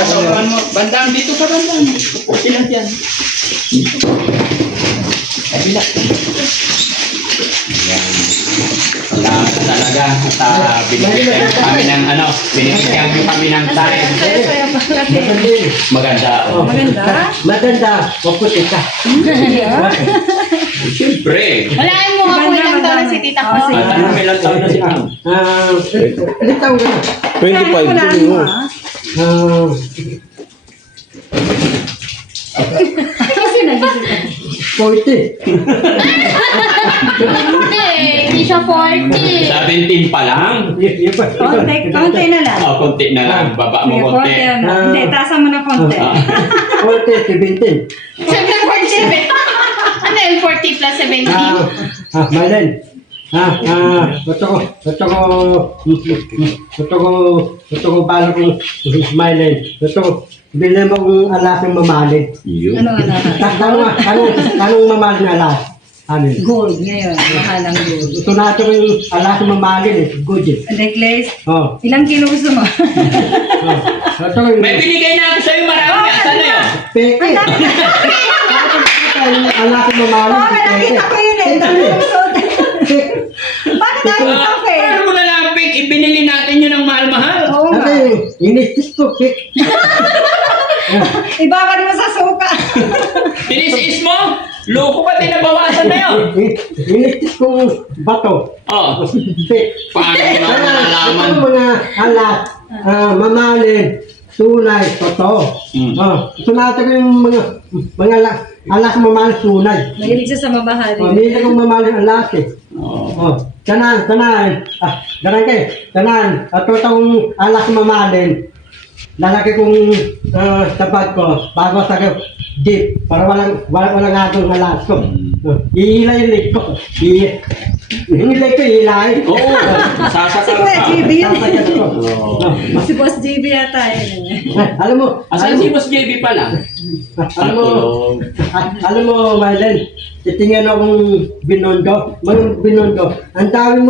Kasama mo. Bandang dito ka bandang. Sila dyan. Kabila. Yan. Salamat talaga. At binibigyan kami ng binibigyan nyo kami ng time. Maganda. Oh. Maganda. Maputi ka. Siyempre. Walaan mo nga po ilang taon na si tita ko. Ilang taon na si Ma'am? Ilang taon ka na? 25 din mo. Kasi nagising ka. 40. Hindi siya 40. 17 pa lang. Konti na lang. Oh, konti na lang. Baba mo konti. Hindi, taasan mo na konti. 40, 17. Siyempre 47. Ano yung 40 plus 17? Mylen. Gusto ko pala kong Mylen. Bilhin mo kong alas ng mamalig. Yun. Ano na? Anong mamalig na alas? Gold ngayon. Mahalang gold. Ito natin yung alas ng mamalig eh. Good eh. Necklace. Oh. Ilang kilo gusto mo? May binigay na ako sa'yo marami. Asan na yun? Peke. Alas ng mamalig. Oo, nakita ko yun eh. Bakit tayo ito, Fe? Paano mo na lang, Pink? Ibinili natin yun ng mahal-mahal. Oo nga. Inistis ko, Peke. Ibabad mo sa suka. Tinis-is mo? Loko ka, tinabawasan na yun. Inistis ko bato. Oh, Peke. paano mo na malalaman? Ito mga alas, mamalig, tunay, totoo. Ito natin yung mga alas mamalig, tunay. Mahilig siya sa mabahalin. Hindi kong mamalig alas eh. Tanan. At itong alas mamalig, lalaki kong tapat ko, bago sa jeep, para walang agong alas ko. Ihilay ko. Ihilay. Oo, Si sasakal Kuya ka. JB yun. Si Oo. Boss JB yata yun. Alam mo, Asan si Boss JB pala? alam mo, Mylen, titingnan akong binondo. Ang daming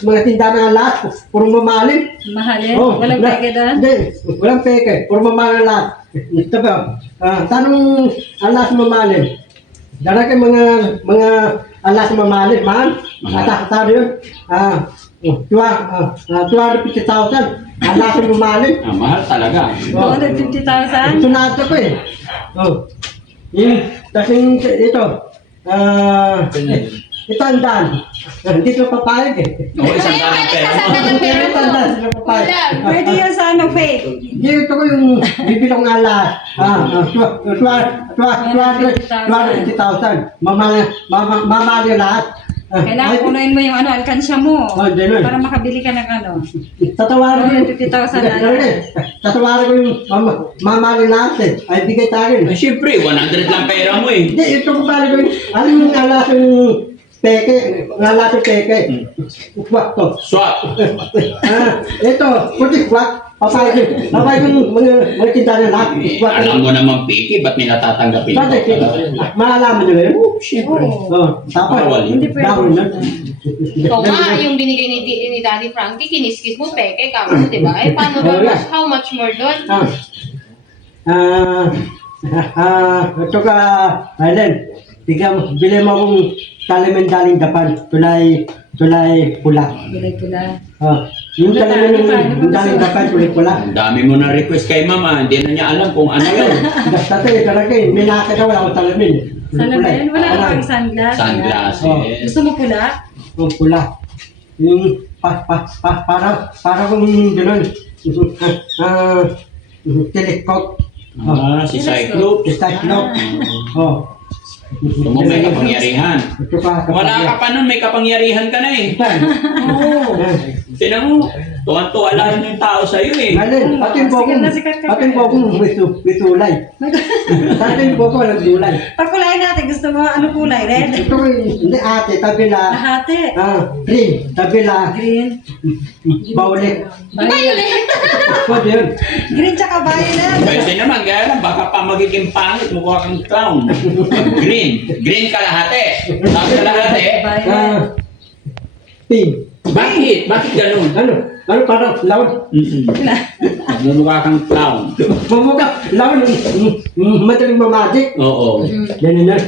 mga tindahan ng alas, puro mamaling. Mahalin. Walang peke doon. Hindi, walang peke, puro mamaling alas. Ito ba, tanong alas mamaling. Dala kayo mga alas mamaling, man. Atak yun. 250,000. Alas mamaling. Mahal talaga. 250,000? Ito na ito ko eh. Kasing ito. Ito ang daan. Hindi ko papayag eh. Oo, isang daan pera mo. Ito ang daan, hindi ko papayag. Pwede yun sa ano, Faye? Dito ko yung bibilang alas. 250,000. Mamali lahat. Kailangan punuin mo yung alkansya mo. Ganun. Para makabili ka ng Tatawarin ko yung 250,000 na lang. Tatawarin ko yung mamali lahat eh. Ay bigay tayo. Siyempre, 100 lang pera mo eh. Hindi, ito ko pala ko yung ano yung alas yung peke. Alas yung peke. Ukwak to. Swap. Ito, puti kwak. Papayag yung mga tindahan na lahat. Ukwak. Alam mo naman, Piki, ba't nila tatanggapin mo? Bakit? Malalaman nyo yun? Siyempre. Dapat. Bawal yun. Hindi pwede. Bawal yun. Ikaw nga, yung binigay ni Daddy Frankie, kiniskis mo, peke, kamo, di ba? Eh, paano doon? How much more doon? Ito ka, Ailen. Bili mo akong daling Japan. Tulay pula. Bilay pula. Yung daling Japan, tulay pula. Ang dami mo na request kay Mama, hindi na niya alam kung ano yun. Dati, talaga eh. May nakaka wala akong talamin. Salamin? Wala ka pang sunglass. Sunglasses. Gusto mo pula? Yung pula. Yung para kung gano'n. Telescope. Si Cyclops. Cyclope. Ito mo may kapangyarihan. Ito pa. Wala ka pa nun, may kapangyarihan ka na eh. Oo. Tinan mo, tuwan-tuwa lang yung tao sa'yo eh. Alin, patin po akong may tulay. Patin po ako walang tulay. Pagkulayin natin, gusto mo ano kulay? Red? Ito ko hindi ate, tabila. Lahati. Green, tabila. Green. Baulit. Violet. Pwede yun. Green tsaka violet. Pwede naman, kaya lang, baka pa magiging pangit, mukha kang clown. Green kalahati. Tapos kalahati. Violet. Pink. Bakit? Bakit ganun? Ano parang loud? Magmumukha kang clown. Bumuka, lawan, madaling mamagic. Oo. Ganun yan.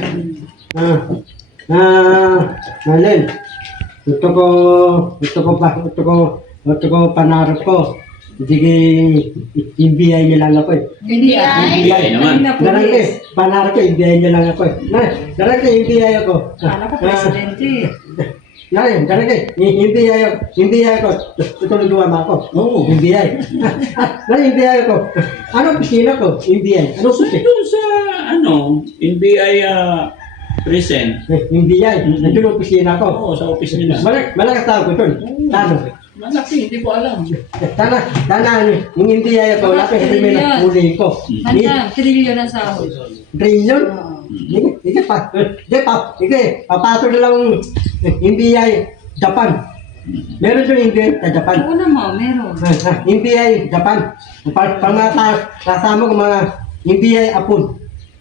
Alin, gusto ko panarap ko. Sige, ibigay niya lang ako eh. Hindi ay. Ibigay naman. Darang panarap ko, ibigay niya lang ako eh. Darang ibigay ako. Kala ko presidente. Darang ibigay ako. Tutulungan mo ako. Oo. Ibigay. Ibigay ako. Ano pisina ko? Ibigay. Ano susi? Doon sa, NBI present. Ibigay. Nandun ang pisina ko. Oo, sa office nila. Malakas tao ko doon. Tano. Malaki, hindi ko alam. Sana, yung hindi ay ako, lapit sa may nakuli ko. Handa, trilyon ang sahod. Trillion? Sige pa, papasok na lang hindi ay Japan. Meron doon hindi sa Japan. Oo naman, meron. Hindi ay Japan. Pag mga kasama ko mga hindi ay apon.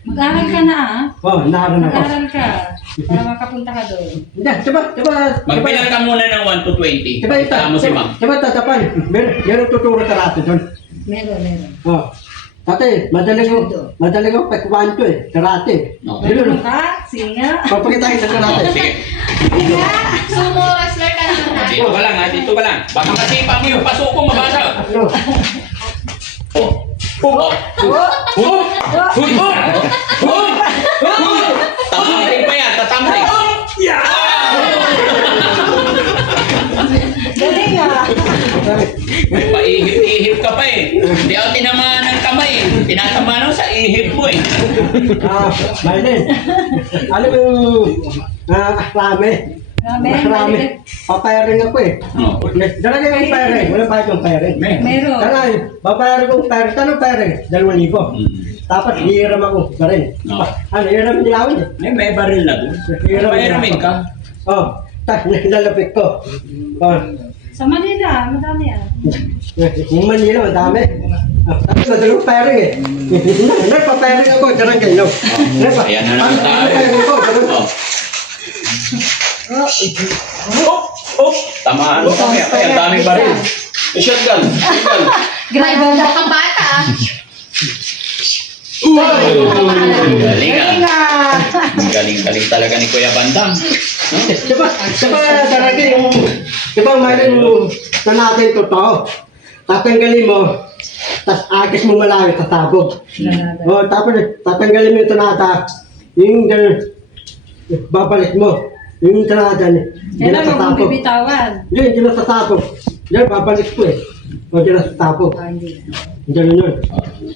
Mag-aral ka na Naroon ako. Mag-aral ka. Para makapunta ka doon. Hindi, Magbilang ka muna ng 1 to 20. Diba ito? Tama si ma'am. Diba ito, Japan? Meron tuturo sa rato doon. Meron. Dati, madaling ko pagkuhan ko eh, karate. Okay. Yun, Ka, singa. papakita kita sa karate. Sige. Sumo wrestler ka naman ha. Dito ka lang ha, dito ka lang. Baka masipa mo yung paso ko, mabasa. Ano? Tatamling pa yan, tatamling. Galing Paihip-ihip ka pa eh. Hindi ako tinamaan ng kamay eh. Tinatamaan ako sa ihip mo eh. Marlene, alam mo yung akrame? Akrame. Papayaring ako eh. No. Dala ka yung payaring, wala pa yung payaring. Meron. Dala, papayaring kong payaring. Tanong payaring? 2,000. Tapos hiram ako pa rin. No. Hiram nila ako eh. May baril na doon. Pahiramin ka. Tapos nilalapit ko. Sa Manila, madami Yung Manila, madami. Tapos madalang payaring eh. Nagpapayaring ako, darang kayo. Ayan na naman tayo. Payaring ko, darang. Tamaan mo kami. Ay, ang daming baril. Shotgun. Shotgun. Grabe mo ka bata ah. Galing ah. Galing talaga ni Kuya Bandam. Diba talaga yung, mayroon yung na natin totoo. Tatanggalin mo, tas agis mo malayo sa sabog. Tapos tatanggalin mo yung tunata, yung babalik mo. Yung tunata, Kailan sa mo kung sabog. bibitawan? Yun sa sabog. Yan, babalik ko eh. Diyan sa sabog. Hindi. Diyan yun.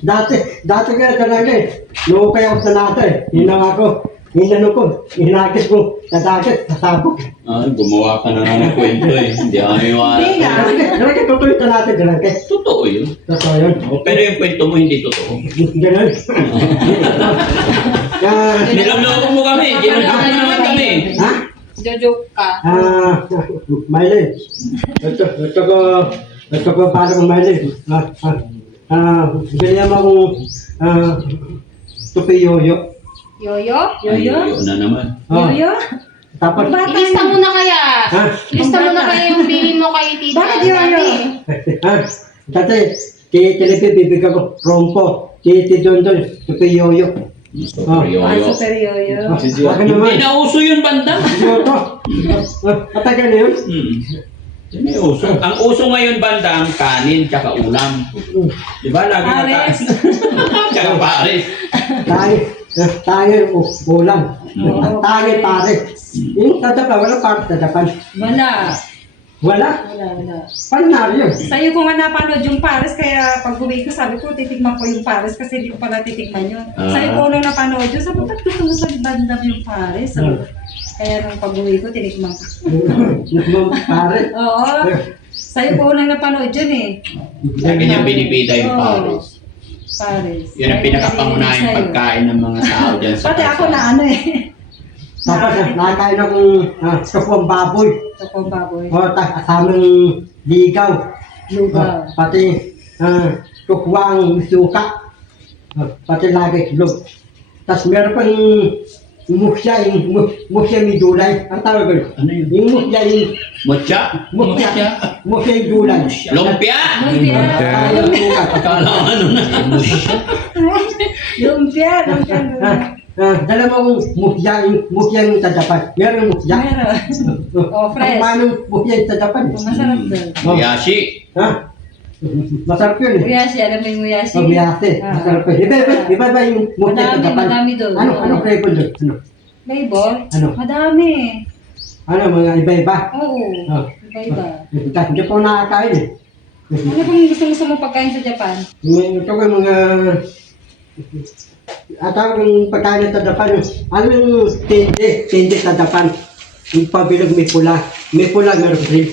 Dati ka talaga eh. Noong kaya ako sa nata eh. Hinawa ko. Hinano ko. Hinagis ko. Sa dagat, sa sabog. Gumawa ka na ng kwento eh. Hindi ako naiwala. Talaga, totoo yung talata. Talaga. Totoo yun. Totoo yun. Pero yung kwento mo hindi totoo. Ganun. Niloloko mo kami. Ginuloko mo naman kami. Ha? Jojoke ka. Mylene. Ito ko para kong Mylene. Ganyan mo akong tupi yoyo. Yoyo? Yoyo? Yun na naman. Yoyo? Tapos, Ilista mo na kaya. Ha? Ilista mo na kaya yung bilin mo kay tita. Bakit yoyo? dati, Telepi bibigyan ko rompo. Don, tupi yoyo. Ay, Yoyo. super yoyo. Akin Hindi naman. na uso yun, Bandam. Yoto. Matagal na yun. Hindi na uso. Ang uso ngayon, Bandam, kanin tsaka ulam. Di ba? Lagi na Pares. Tsaka pares. Tayo ulam. Tayo pare. Yung tatapan, wala pare tatapan. Wala. Wala. Panaryo. Sa'yo ko nga napanood yung Paris, kaya pag uwi ko, sabi ko, titikman ko yung Paris kasi hindi ko pala titikman yun. Sa'yo ko nung napanood yun, sabi ko, ba't gusto mo sa bandam yung Paris? Kaya nung pag uwi ko, tinikman ko. Pare. Oo. Sa'yo ko nang napanood yun eh. Lagi niyang binibida yung Oo. pares. Paris. Yun ang pinakapangunahing pagkain ng mga tao dyan sa Pati ako bansa. na ano eh. Tapos nakain akong kapong baboy. Ito pong baboy. Kasamang ligaw. Lugaw. Pati tukwang suka. Pati lagi itlog. Tapos meron pang musya, may dulay. Ang tawag ko. Ano yun? Yung musya, Mutya? musya yung dulay. Lumpia? Lumpia. Yung bukas. Akala ko ano na. Lumpia. Dala mo musya yung tadapan. Meron musya. Meron. Oh, fresh. Paano musya yung tadapan? Masarap doon. Yashi. Ha? Masarap yun eh. Uyashi, alam mo yung uyashi? Pabiyate. Masarap yun. Iba yung musya yung tadapan. Madami doon. Ano flavor doon? Ano? Flavor? Ano? Madami. Ano, mga iba-iba? Oo. Ah. Iba-iba. Hindi po nakakain eh. Ano bang gusto mo pagkain sa Japan? Ito ko yung mga... At ang pagkain ng tadapan, ano yung tindi tadapan? Yung pabilog may pula. May pula, meron rin.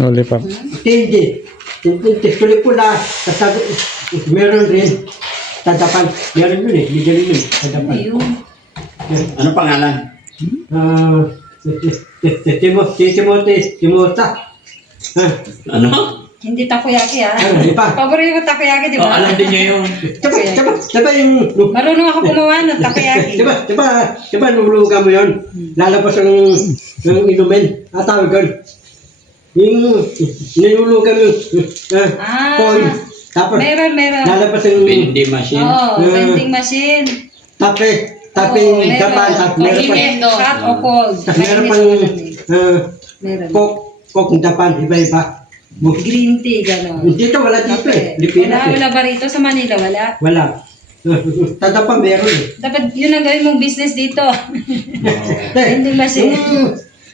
Lollipop. Tindi. Tindi pula, tapos meron rin. Tadapan. Meron yun eh. Bigyan yun eh. Tadapan. Ayun. Ano pangalan? Timota. Ano? Hindi takoyaki ah. Di ba? Paborito ko takoyaki, di Oh, ba? alam din niya yun. Diba yung... Marunong ako gumawa ng takoyaki. Diba nulugan mo yun? Lalabas ang inumin. Tawag yun. Yung nilulugan mo yung coin. Tapos Meron. lalabas ang Vending machine. Oo, vending machine. tape Oo, yung meron. dapan. Tapos meron pa Pimento. Hot o cold. tapos meron pa Mainit yung o malamig. Meron. coke ng dapan. Iba-iba. Green tea, gano'n. Dito wala dito eh. Kape. Lipinas eh. Wala ba rito? Sa Manila, wala. Wala. Tadapan meron eh. Dapat yun ang gawin mong business dito. Vending machine.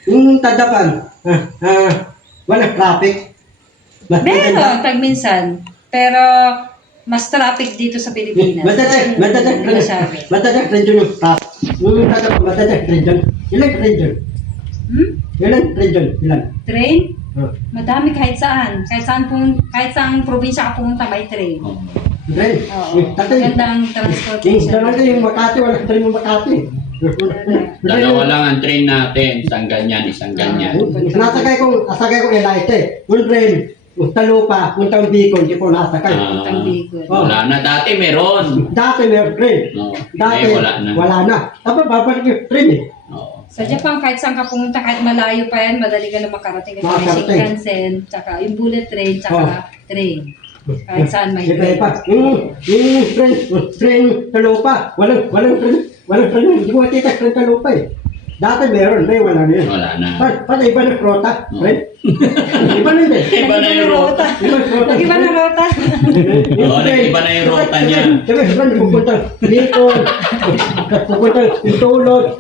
Yung tadapan, walang traffic. Meron, pag minsan. Pero, mas traffic dito sa Pilipinas. Madadag rin dyan yung traffic. Yung tadapan, madadag rin dyan. Ilan rin dyan? Ilan rin dyan? Ilan? Train? Oh. Madami kahit saan. Kahit saan probinsya ka pumunta, may train. Rin. Oo. Tatay, Maganda ang yung transportation. talaga yung Makati, walang train yung Makati. Dalawa lang ang train natin. Isang ganyan, isang ganyan. Nasakay kong Elite. Yung train, Talupa, puntang Bicol, di po nasakay. Puntang Bicol. Wala na. Dati meron. Dati meron train. No. Dati, Ngayon wala na. Tapos babalik yung train eh. Oo. Sa Japan, kahit saan ka pumunta, kahit malayo pa yan, madali ka na makarating. Kasi may Makarating. Shinkansen, tsaka yung bullet train, tsaka train. Kahit saan may train. Iba-iba. Yung train Talupa, walang train. Hindi ko makita train Talupa eh. Dati meron, may wala na yun. Wala na. Pati iba na rota, train. Iba na yun eh. Iba na yung rota. Iba na rota. Nag-iba na rota. Oo, nag-iba na yung rota niya. Sabi, pupunta Bicol, pupunta Intulog,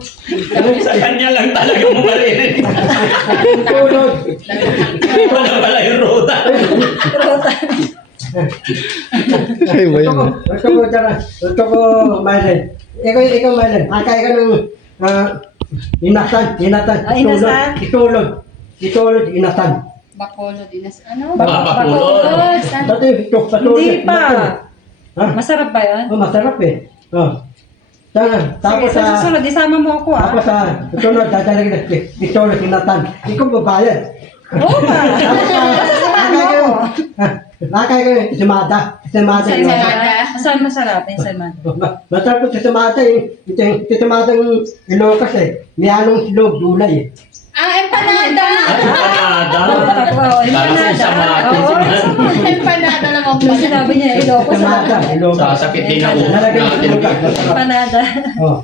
Sa kanya lang talaga mo maririnig. Intulog. Iba na pala yung rota. Ay, ba yun? Ito ko, Mylen. Ikaw, Mylen. Akay ka ng inatan. Inasan? Itulog, inatan. Bacolod, ano? Bacolod. Dati, ito, patulog. Hindi pa. Ha? Masarap ba yan? Masarap eh. Tapos Sige, sa susunod, isama mo ako ah. tapos sunod, dadalagin na itulog, inatan. Ikaw babayad. Oo ba? Nakay ko yung isimada. Isimada yung Saan masarap? Saan? masarap yung isimada eh. Isimada yung Ilocos eh. May anong silog, dulay eh. Empanada! Empanada. Oo, Parang sa matin. Empanada naman Kasi pala. sinabi niya, Ilocos. Isimada, Ilocos. Sasakit din ako. Lalagyan ng silog. Empanada. Oh.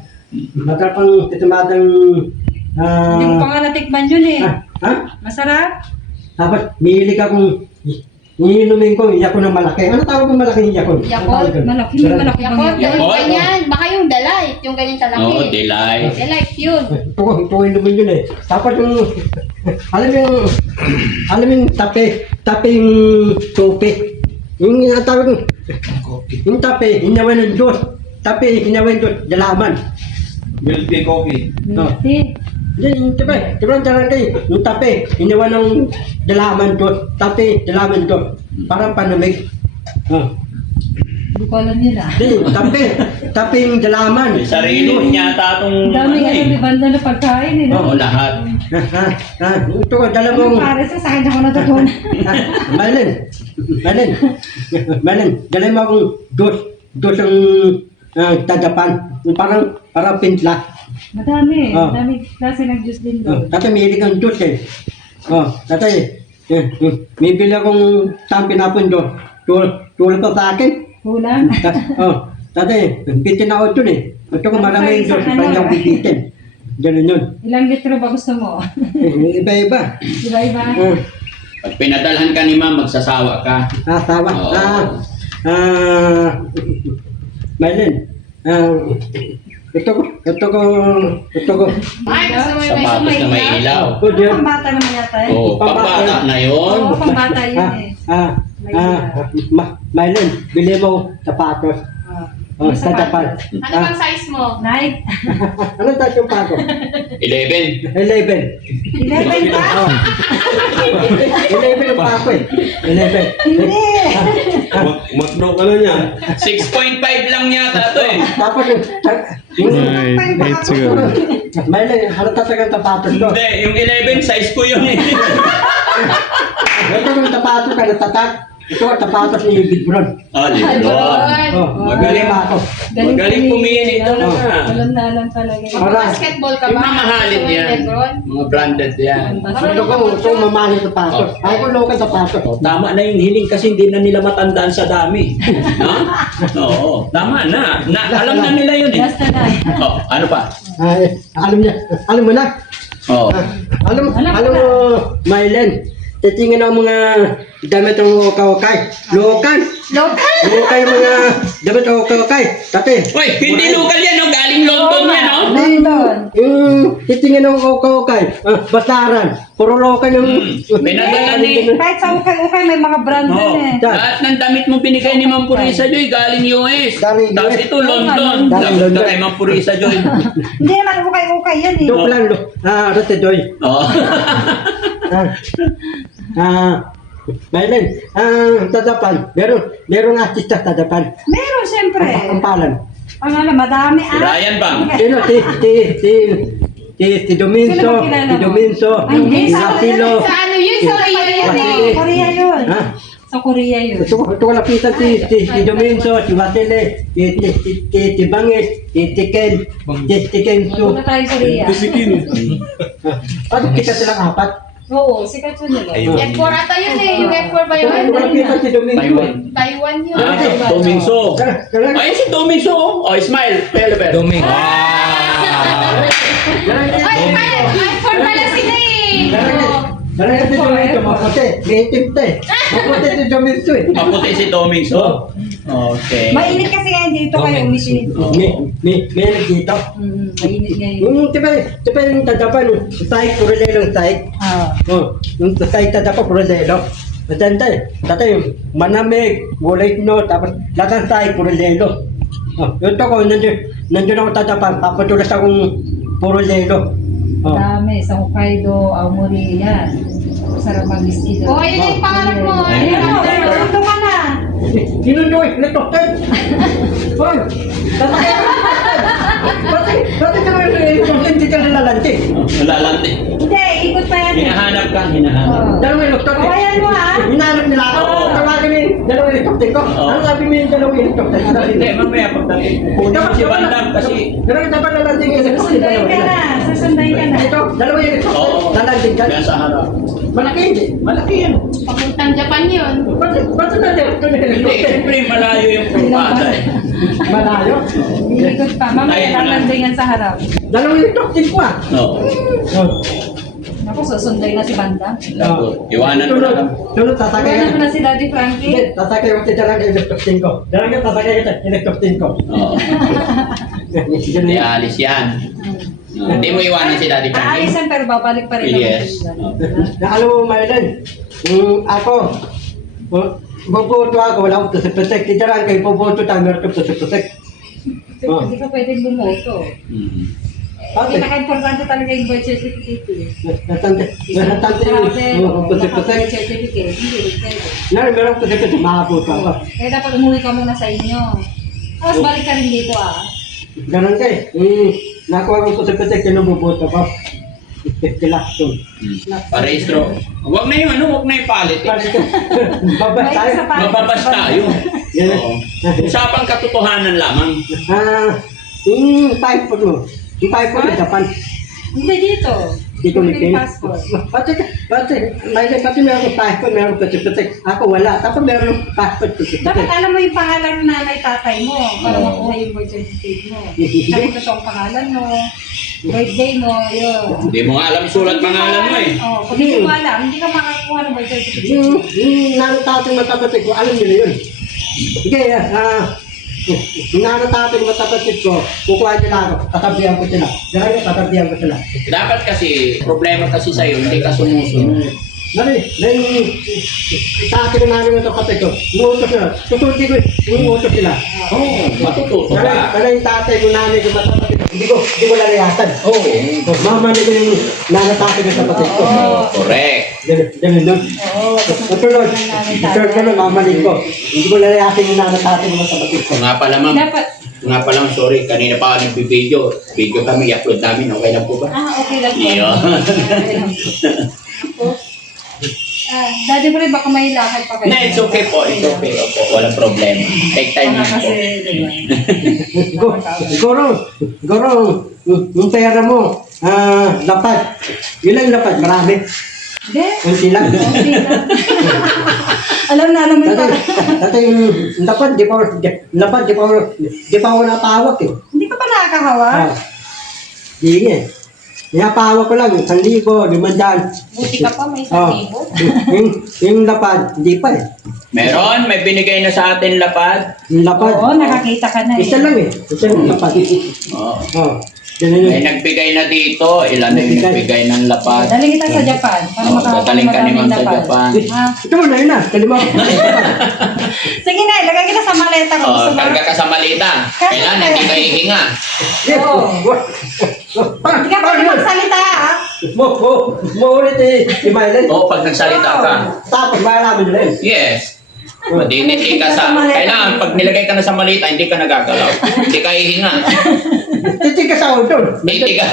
Masarap ang isimadang... Yung panganatikman yun eh. Ha? Masarap. Tapos, mihilig akong... Iniinumin ko, iyak ko ng malaki. Ano tawag ng malaking iyak ko? Yakult. Malaki, may malaki bang Yakot, yan? yung ganyan. Baka yung delight. Yung ganyan talaki. Oo, delight. Delight yun. Ito ko inumin yun eh. Tapos yung... Alam yung tape yung tope. Yung tawag yung tape, hinawan ng Diyos. Tape, hinawan ng Diyos, dalaman. Milky coffee. Hindi. Hindi, diba ang talaga yung tape, hinawan ng dalaman Diyos. Tape, dalaman Diyos. Parang panamig. Hindi ko alam yun ah. Hindi, tape yung dalaman. May sarili niya yata itong... Ang dami nga ng banda na pagkain eh. Oo, lahat. Ito ko, dala Ano mong... pare sa akin ako natutunan. Malin, dala mo akong dos ang tadapan. Parang pintla. Madami. Oh. Madami klase ng juice din doon. Tatay, may hilig ang juice eh. Tatay, may bili akong pinapon doon. Tulog ka sa akin. Kulang. Tatay, bitin ako doon eh. Ito ko maraming juice, kanyang bibitin. Ganun yun. Ilang litro ba gusto mo? Iba-iba. Iba-iba. Pag pinadalhan ka ni ma'am, magsasawa ka. Tawa. Oo. Maylin. Ito ko. Ay, gusto mo yung Sapatos na may ilaw. Oh, dear. Pambata naman yata eh. Oo, pambata na yun. Oo, pambata yun eh. Maylin, bili mo sapatos. Sa Japan. Ano bang size mo? Nike. Ano tayo yung pato? 11. 11. 11 ba? 11 yung pato eh. 11. Hindi. Makno ka na niya. 6.5 lang yata to eh. Tapos Ay, 8 siguro. Maylin, ano tatagang sapatos to? Hindi, yung 11 size ko yun eh. Ito yung sapatos ka natatak. Ito ang sapatos ni Bidbron. Oh, Lebron. Magaling ako. Magaling pumili talaga. Alam na alam talaga. Mag-basketball ka Yung ba? mamahalin Gusto mo yung yan. Lebron? Mga branded yan. Ito mamali sapatos. Ay ko local sapatos. Oh, tama na yung hiling kasi hindi na nila matandaan sa dami. Ha? Oo, tama na. Alam na nila yun eh. Basta na. Oh, ano pa? Ay, alam mo na. Oh. Alam mo, Mylen, titingin ang mga damit ng ukay-ukay. Lokan! Ukay mga damit ng ukay-ukay. Tate. Uy, hindi local yan, no? Galing London yan, no? London. Titingin ang ukay-ukay. Basaran. Puro lokan yung... Pinadala ni... Kahit sa ukay-ukay may mga brand din Oh, eh. lahat ng damit mo binigay ni Ma'am Purisa Joy, galing US. Galing Tapos US. ito, London. Galing Lagot London. ka kay Ma'am Purisa Joy. Hindi naman ukay-ukay yan eh. Joke lang, Rotedoy. Oh. Mylen, tadapan. Meron artista tadapan. Meron siyempre. Ang palan. Ang alam, madami Si Ryan ba? Sino? Si Dominso. Si Dominso. Ay, hindi. Si Rapilo. Sa ano yun? Sa Korea yun eh. Korea yun. Ha? Sa Korea yun. Ito ko lapitan si Dominso, si Wasile, si Bangis, si Ken, si Kensu. Punta tayo Korea. Ano kita silang apat? Oo, sikat yun nila. F4 ata yun eh. Yung F4 ba yun? Ito ko lapitan si Dominso. Taiwan. Taiwan yun. Ah, Domingso. Galang. Ay, si Domingso. Oh, smile. Pelebel. Doming. Ay, F4 pala sila eh. Galang si Dominso, maputi. May itim te. Maputi si Dominso eh. Maputi si Domingso. Okay. Mainit kasi ngayon dito kayo umisinit. May dito. Mainit ngayon. Yung tiba yung tadapan, sahig, puro lelong sahig. Yung sahig tadapan, puro lelo. Tatay, manamig, gulay no, tapos lahat ng sahig, puro lelo. Yung to ko, nandiyon ako tadapan, papatulas akong puro lelo. Dami, sa Hokkaido, Aomori, yan. Sarap mag-whisky doon. Oh, yun yung pangarap mo. Ayun na, dito ka na. Sinundoy, nagtokten! Hoy! Bakit naman hindi ka nalalante? Nalalante. Hindi, ikot pa yan. Hinahanap ka, hinahanap. Dalawang nagtokten. Kawayan mo ha. Hinahanap nila ako. Oo. Tawagin mo yung dalawang nagtokten ko. Oo. Ano sabi mo yung dalawang nagtokten? Hindi, mamaya pagdating. Kunin mo si Bandam kasi... Pero dapat nalanting yung nagtokten. Susundayin ka na. Susundayin ka na. Ito, dalawang yung Oo. nagtokten. Nalanting ka. Yan sa harap. Malaki hindi. Malaki yan. Papuntang Japan yun. Ba't na nagtokten? Hindi, siyempre malayo yung kurbada eh. Malayo. Ikot pa. Mamaya Ayun na. talandingan sa harap. Dalawang nagtokten ko ah. Oo. Naku, susundayin na si Banda. Lagot. Iwanan mo na lang. Sunod, sasakay Kaya ka. na si Daddy Frankie. Hindi, sasakay ko si Dalang electropin ko. Dalang yung sasakay kita, electropin ko. Oo. Hindi alis yan. Hindi mo iwanan si Daddy Frankie. Aalisan pero babalik pa rin naman Yes. siya. Alam mo, Mylen, ako, boboto ako, wala akong tusip-tusik. Si Dalang kayo, boboto tayo, meron kong tusip-tusik. Hindi ka pwedeng bumoto. Mhm. Bakit? Pinaka-importante talaga yung birth certificate. Natante yung tusip-tusik. Certificate, hindi rin pwede. Meron akong tusip-tusik, makaboto ako. Kaya dapat umuwi ka muna sa inyo. Tapos balik ka rin dito ah. Ganun kayo. Nakuha akong tusip-tusik, kinuboboto ko. 50 lakhs yun. Parehistro. Huwag na yung huwag na yung palit. Babas tayo. May isa pa. Mababas tayo. Yan. Oo. Usapang katotohanan lamang. Yung passport mo. Yung passport mo, Japan. Hindi dito. Dito Yung ulit passport. Pati, pati meron passport, meron pati. Ako wala. Tapos meron passport Dapat pati. alam mo yung pangalan ng nanay tatay mo para Oo. makuha yung birth certificate mo. Sabi ko itong pangalan mo, birthday mo, yun. Hindi mo nga alam sulat pangalan mo eh. Oo, kung hindi mo alam, hindi ka makakuha ng birth certificate. Yung nanotatong matapatid ko, alam nila yun. Sige, yung nanotatong matapatid ko, kukuha nila ako, tatabihan ko sila. Dahil tatabihan ko sila. Dapat kasi, problema kasi sa'yo, hindi ka sumusunod. Dali, sa akin na namin ito kapit ko, umuutos sila. Tututi ko, umuutos sila. Oo, matututo ka. Dahil yung tatay ko, nanay ko, matapatid ko, hindi ko lalayasan. Oo. Mama niya ko yung nanatatid ko sa kapatid ko. Correct. Ganun doon. Oo, Natulog. Church ko na, mamalig ko. Hindi ko lalayasin yung nanatatid ko sa kapatid ko. Nga pala ma'am, Dapat, nga pala ma'am, sorry, kanina pa ako nag-video. Video kami, i-upload namin, okay lang po ba? okay lang po. Iyo. Okay lang po. Daddy mo rin, baka may lakad pa kayo. No, it's okay po, it's okay. Opo, walang problema. Take time Baka lang po. kasi, di ba? Siguro, yung pera mo, lapad. Yun lang lapad, marami. Hindi. Unti lang. Okay lang. Alam na naman pala. Dati yung lapad, di pa ako napawak eh. Hindi ka pa nakakahawak. Di nga eh. Napawak ko lang, 1,000, 500. Buti ka pa, may 1,000. Yung lapad, hindi pa eh. Meron, may binigay na sa atin lapad. Yung lapad, Oo, nakakita ka na eh. isa lang eh. Isa lang lapad. Oo. Oh, ganun May yun. nagbigay na dito, ilan na yung nagbigay ng lapad. Daling kita sa Japan. Para Oo, makakuha dadaling ka ni ma'am sa lapad. Japan. Ah, Ito mo na yun na, kalima. sige na, ilagay kita sa maleta ko. Oh, karga ka sa malita. Kailan hindi ka hihinga. Hindi ka pwede magsalita ah. Maulit eh, si Mylan. Oo, pag nagsalita ka. Tapos malaman nyo na yun. Yes. Madiditi ka sa... Kailangan, pag nilagay ka na sa malita, hindi ka nagagalaw. Hindi ka hihinga. Titig ka sa doon. Titi ka.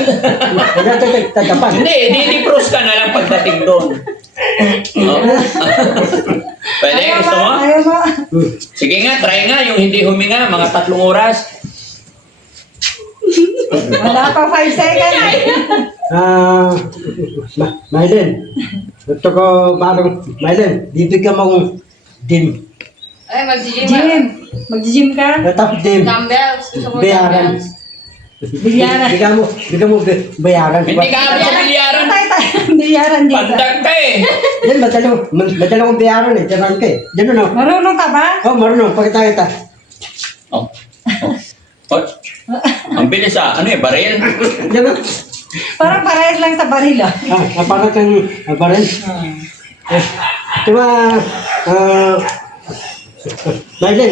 Tatapan. Hindi, didipros ka na lang pagdating doon. Oo. Pwede, gusto mo? Ayaw mo. Sige nga, try nga yung hindi huminga, mga 3 oras. Wala pa 5 seconds. Mylan. Gusto ko, Mylan, bibigyan mo akong dim. Ay, mag-gym. Gym. Mag-gym ka? Tapos dim. Dumbbells. Gusto mo Bayaran. dumbbells? Bilyaran. Bigyan mo bayaran. Hindi ka alam sa bilyaran. Tayo. Bilyaran dito. Pandag ka eh. Yan, madala kong bayaran eh. Diyan ka eh. Diyan no. Marunong ka ba? Oh, marunong. Pakita kita. Oh. Oh. Ang bilis ah. Ano eh, baril? Diyan no. Parang parehas lang sa baril ah. Parang kang barin. Diba, Mylan,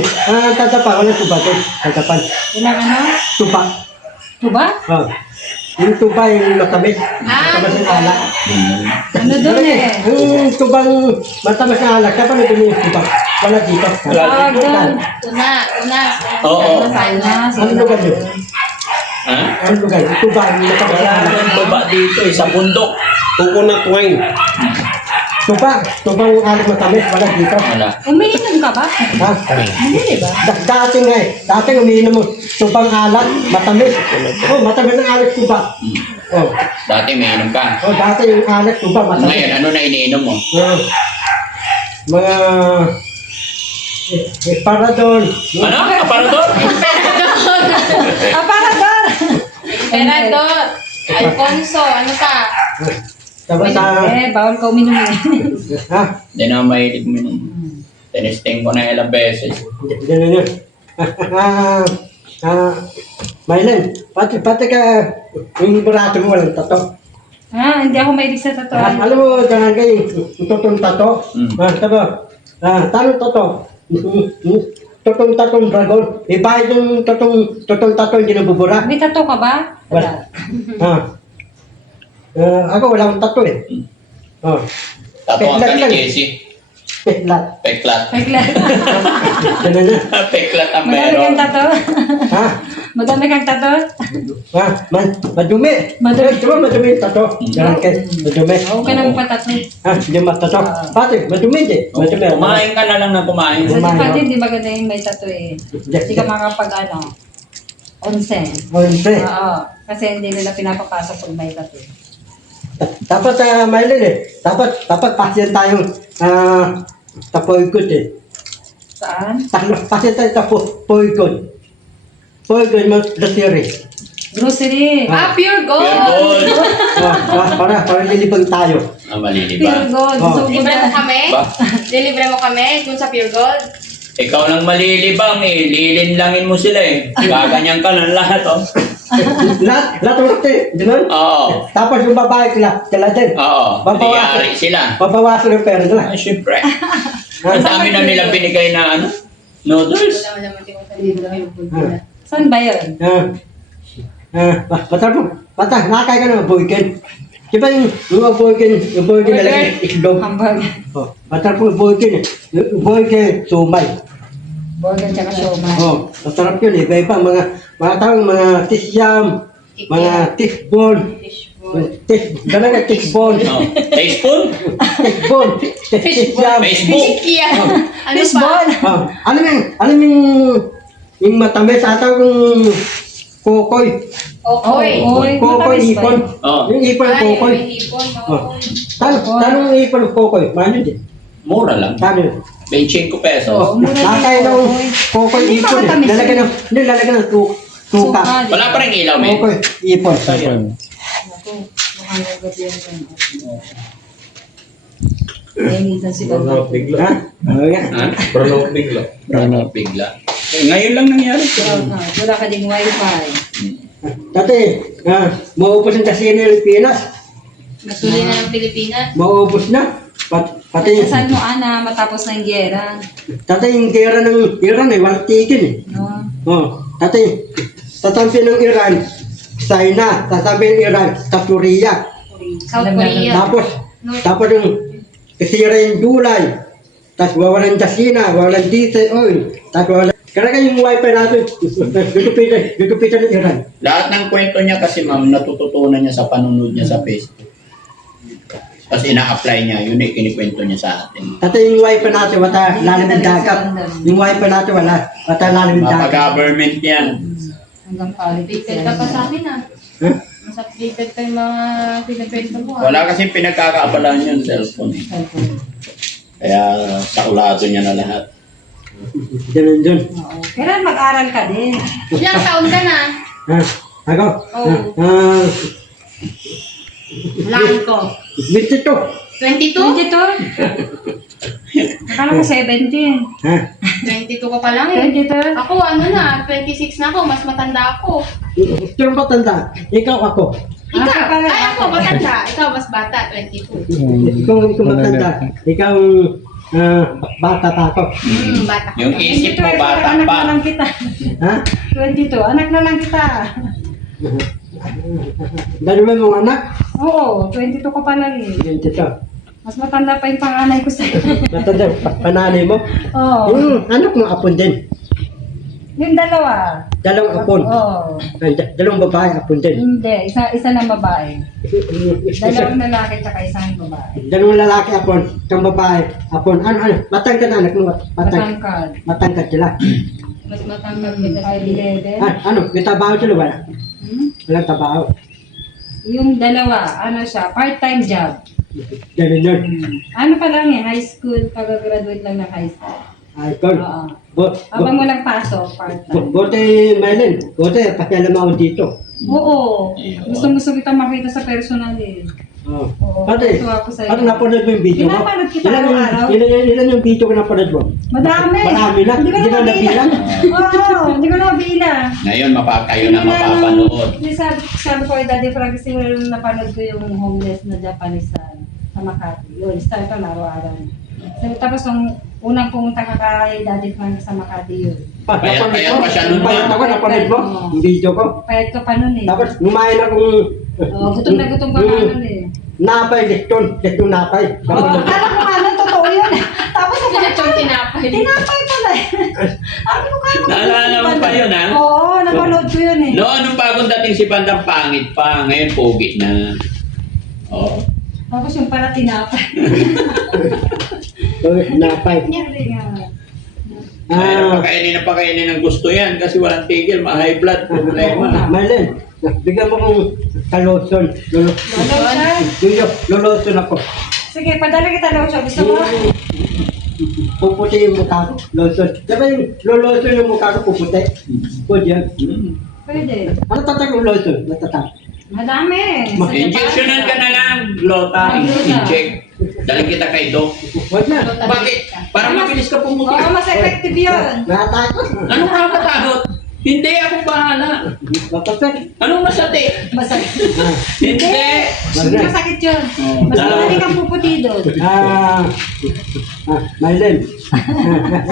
tatapa. Wala tuba to. Tatapan. Ilang ano? Tupa. Tuba? Yung tuba yung matamis. Matamis ng alak. Ano doon eh? Yung tubang matamis ng alak. Kapag ito yung tuba. Wala dito. Tawag doon. Una. Oo. Ano lugar yun? Ha? Ano lugar? Yung tuba yung matamis ng Wala alak. nang baba dito eh, sa bundok. Coconut wine. Tubang alak matamis. Wala dito. Wala. Umiinom ka ba? Ha? Hindi ba? Dati nga eh. Dati umiinom mo. Tubang alak. Matamis. Oh, matamis ng alak tuba. Oh. Dati may inom ka. Oh, dati yung alak tuba. Matamis. Ngayon, ano na iniinom mo? Mga paradol. Ano? Aparador? Aparador! Emperador. Alfonso. Ano pa? Tapos Bawal ka uminom eh. ha? Hindi na mahilig uminom. Tinisting ko na ilang beses. Ganun yun. Mylan, pati ka, yung barato mo walang tato. Hindi ako mahilig sa totoo. Alam mo, dyan kayo, yung totong tato. Hmm. Tanong tato. Totong dragon. Iba yung totong tato, hindi nabubura. May tattoo ka ba? Wala. Ako wala akong tato eh. Tatuan ka ni Peklat lang. Jessie. Peklat. Peklat. Peklat. Ganun na. Peklat ang Magaling meron. ang tattoo. Ha? Madami kang tato? Madumi. Madumi. Diba madumi yung tato? Darangke, madumi. Huwag ka nang patato. Hindi matato. Pati, madumi din. Madumi. Kumain ka na lang ng kumain. Sa Kumain, pati, no? hindi maganda yung may tato eh. Hindi ka makapag onsen. Onse. Oo. Kasi hindi nila pinapapasok pag may tato. Dapat Maylin dapat pasyan tayo tapoykot eh. Saan? Pasyan tayo tapoykot. Poykot mo dasiri. Grocery. Pure gold. Pure gold. Para lilipag tayo. Ah, Pure maliliban. gold. Oh. So, Libre mo kami? Ba? Dilibre mo kami dun sa Pure Gold? Ikaw lang malilibang eh. Lilinlangin mo sila eh. Gaganyan ka ng lahat oh. Lahat ulit di ba? Oo. Tapos yung babae sila din. Oo. Babawasan. Mayari sila. Babawasan yung pera nila. Ah, syempre. Ang dami na nilang binigay na ano? Noodles. Wala mo naman tingin sa libro. saan ba yun? Bata, nakakaya ka ng boykin. Di ba yung boykin na lang itlog? Hamburger. Oh, masarap yung boykin eh. Yung boykin, sumay. Burger tsaka siomay. Oh, masarap yun eh. Iba-iba, mga tawag, mga tisyam, mga tisbon. Talaga tisbon. Oh. Teaspoon? Tisbon. Tisyam. Facebook. Kia. Ano Fishball. pa? Alam yung matamis, atawag yung kokoy. Okoy. Oy, Kokoy, matamis ba ipon. yun? Oh. Yung ipon, Ay, kokoy. may hipon. Oh. Okoy. Tanong yung ipon, kokoy. Mano din. Mura lang. Tanong. 25 pesos. Oh, mura din nakakaya ng kokoy. kokoy, Hindi ipon eh. matamis Lalagyan ng tuka. Suka. Wala pa rin ilaw, men. Kokoy, ipon. Tapon. Ako, mukhang hugot yan dyan. Eh, minsan si Burnout Ganda. bigla. Ha? Okay. Ha? Burnout bigla. Ano? Bigla. Eh, ngayon lang nangyari ito. Wala ka ding wifi. Dati, maubos ang kasino ng Pilipinas. Gasolina ng Pilipinas. Maubos na. Pati, Kasal mo, Ana, matapos na yung gera. dati yung gera ng Iran eh, walang tikin eh. No? Oh, dati, tatampi ng Iran, China, tatampi ng Iran, sa Korea. South Korea. Tapos yung kasira yung July, tapos wawalan China, wawalan diesel oil, tapos wawalan, karena yung wifi natin, gugupitan ng Iran. Lahat ng kwento niya kasi ma'am, natututunan niya sa panunod niya sa Facebook. Tapos ina-apply niya, yun eh, kinikwento niya sa atin. Dati yung wifi natin, wata lalim ng dagat. Yung wifi natin, wata lalim ng dagat. Mapa-government yan. Hanggang politics Updated ka pa sa akin ah. Huh? Mas updated ka yung mga pinakwento mo ah. Wala kasi pinagkakaabalaan yung cellphone eh. Kaya sakulado niya na lahat. Ganun dun. Oo. Kailan mag-aral ka din? Ilang taon ka na? Ako? Oo. Laan ko. 22. 22? 22? Akala ko 17. 22 ka pa lang eh. 22? Ako ano na, 26 na ako, mas matanda ako. Sino ba tanda? Ikaw ako. Ikaw, pala. ay ako matanda. Ikaw mas bata, 22. Ikaw matanda. Ikaw bata pa ako. Bata. Yung isip mo, 22, bata anak pa. na lang kita. Ha? 22, anak na lang kita. Dalawa mong anak? Oo, 22 ka pa lang eh. 22. Mas matanda pa yung panganay ko sa'yo. Matanda, pananay mo? Oo. Yung anak mo apon din. Yung dalawa. Dalawang apon. Oo. Dalawang babae apon din. Hindi, isa lang babae. Dalawang lalaki tsaka isang babae. Dalawang lalaki apon, isang babae apon. Ano? Matangkad na anak mo? Matangkad. Matangkad sila. Mas matangkad kita sa 5'11". Ano? May trabaho sila wala? Walang trabaho. Yung dalawa, ano siya, part-time job. Ganun yun. Ano pa lang eh, high school, pag-graduate lang ng high school. Ay, Tol. Oo. Abang walang pasok, part-time. Buti, Mylene. Buti, pakialam ako dito. Oo. Gusto kita makita sa personal eh. Oo. Oo. Pati, Gusto ako sa'yo. ano napanood mo yung video ko? Pinapanood kita araw-araw. Ilan yung video ko napanood mo? Madami. Marami na. Hindi ko Hindi na na nabilang. Oo, hindi ko na bilang. Ngayon, kayo na mapapanood. Sabi ko kay Daddy Frank, kasi nung napanood ko yung homeless na Japanese sa Makati. Yun, start ko na araw-araw. So, tapos nung unang pumunta ka kay Daddy Frank sa Makati yun. Payat pa siya nun, Payat ako, napanood mo? Yung video ko. Payat ka pa nun eh. Tapos, lumayan akong... Oo, gutom na gutom ka pa nun eh. Napay, lekton napay. Oo, akala ko nga nun, totoo yun. Tapos Ito yung tinapay. tinapay pala eh. Sabi ko kaya Naalala mo pa yun, ha? Oo, napanood ko yun eh. No, nung bagong dating si Bandang pangit pa, ngayon pogi na. Oh. Tapos yung pala tinapay. Napay. Nyari nga. Ayun, pakainin ng gusto yan kasi walang tigil, ma-high blood, problema. Marlene, bigyan mo kong kalotion. Lolotion ako. Sige, padala kita daw siya. Gusto mo? Puputi yung mukha ko. Lotion. Diba yung lolotion yung mukha ko puputi? Good yan. Pwede. Ano tatag yung lotion? Natatag. Madami. Injectionan ka na lang, Lota, inject. Dali kita kay Doc. Huwag na. Bakit? Para mabilis ka pumuti. Oo, mas effective yun. Natakot. Anong nakakatakot? Hindi ako bahala. Matasag. Anong masati? Masakit. Hindi. Masakit yun. Mas madali kang puputi doon. Marlene.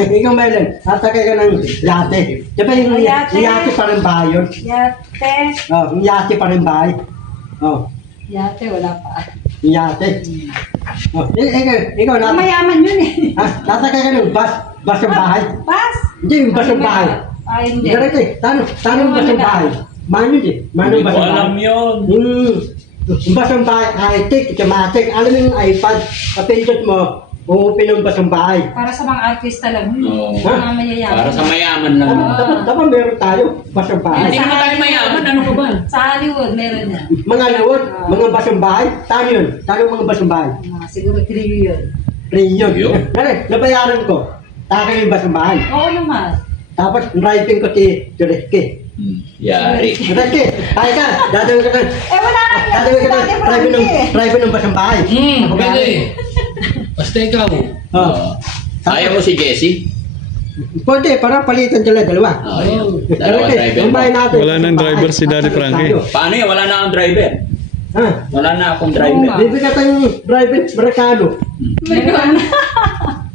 Ikaw, Marlene. Tatagay ka ng yate. Diba yung Yate. yate pa rin bahay yun? Yate. Oh, yung yate pa rin bahay. Oh, Yate, wala pa. yung yate. Oh, ikaw, Mayaman yun eh. tatagay ka ng bus yung bahay. Pas. Hindi, yung bus yung bahay. Ay, hindi. Direct eh. Tanong bus yung bahay. Mano eh. Mano Hindi bus ko yung bahay. alam yun. Yung bus yung bahay, high-tech, automatic. Alam mo yung iPad, kapindot mo, uupin yung bus yung bahay. Para sa mga artista lang. Oo. Mga mayayaman. Para sa mayaman lang. Dapat meron tayo, bus yung bahay. Hindi naman tayo mayaman. Ano ka ba? Sa Hollywood, meron yan. Mga lawod, mga bus yung bahay, tayo yun. Tayo mga bus yung bahay. Siguro 3 yun. Rin yun. Yun. Dali, nabayaran ko. Tayo yung bus yung bahay. Oo naman. Tapos, driving ko si Reski. Yari. Reski, ay ka, dadawin ka na. Wala na yan. Dadawin ka na, driving ng bus yung bahay. Pwede. Basta ikaw. Oh. Ayaw mo si Jessie? Pwede, para palitan sila dalawa. Dalawa driver mo. Kumain natin. Wala nang driver si Daddy Frankie. Paano yan? Wala na akong driver. Ha? Wala na akong driver. Bibigyan tayong driver, Mercado.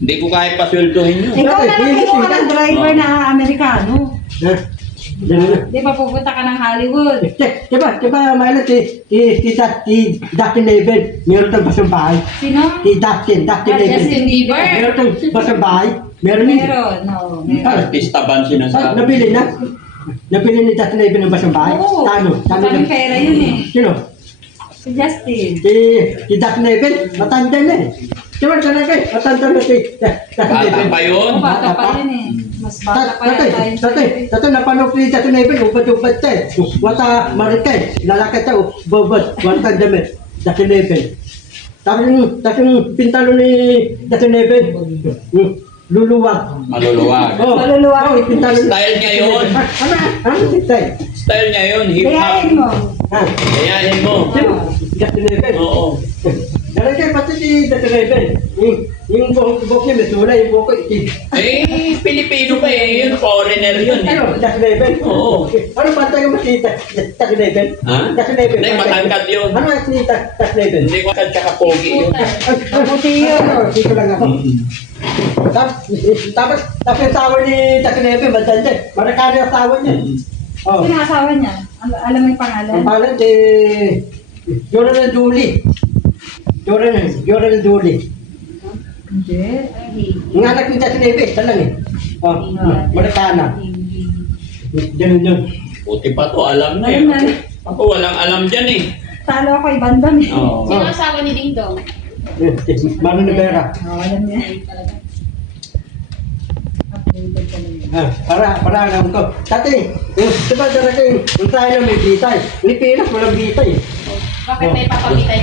Hindi ko kahit pasweldohin yun. Ikaw na lang kinuha ng driver na Amerikano. Ha? Ganun na. Di ba pupunta ka ng Hollywood? Diba, Myla, si Dustin Levin, meron tayong basang bahay. Sino? Si Dustin Justin Levin. Bieber. Meron tayong basang bahay. Meron din. Meron, no. Meron. Artista ba ang sinasabi? Nabili na. Nabili ni Dustin Levin ng basang bahay. Oo. Tano? Maraming pera yun eh. Sino? Si Justin. Si Dustin Levin, matanda na eh. Diba, talaga eh, matanda na si Dustin Bata Levin. pa yun? Oo, bata pa yun eh. Mas bata pa yan tayo. Tatay, napanood ko yung Dustin Levin, ubad-ubad ka eh. Wata marikay, lalaki ka, ubad, wata damit. Dustin Levin. Tapos yung pintalo ni Dustin Levin, luluwag. Maluluwag. Maluluwag. Oh, pintalo. Style niya yun. Ano si Tay? Style niya yun. Hip-hop. Kayain mo. Ha? Kayahin mo. Sino? Dustin Levin. Oo. Lalaki, pati si Dustin Levin. Yung buhok niya, may sulay, yung buhok ko, itim. Eh, Pilipino pa eh. Yun, foreigner yun eh. Ano? Dustin Levin? Oo. Ano ba tayo si Dustin Levin? Ha? Dustin Levin. Hindi, matangkad yun. Ano si Dustin Levin? Hindi ko tsaka pogi yun. Mabuti yun. Dito lang ako. Tapos yung asawa ni Dustin Levin, matanda. Marakari ang asawa niya. Oh. Sino ang asawa niya? Alam mo yung pangalan? Ang pangalan si Jordan Dooley. Jordan Dooley. Hindi. Yung anak ni Dustin Levin, siya lang eh. Oh, Marikana. Ganun yun. Puti pa to, alam na Alam na. eh. Ako walang alam dyan eh. Talo ako kay Bandam eh. Oo. Sino ang asawa ni Ding Dong? Mano Rivera. Oo, alam niya. Updated talaga. Para alam ko. Dati, diba talaga yung tayo na may bitay. Pilipinas, walang bitay. Bakit may papakita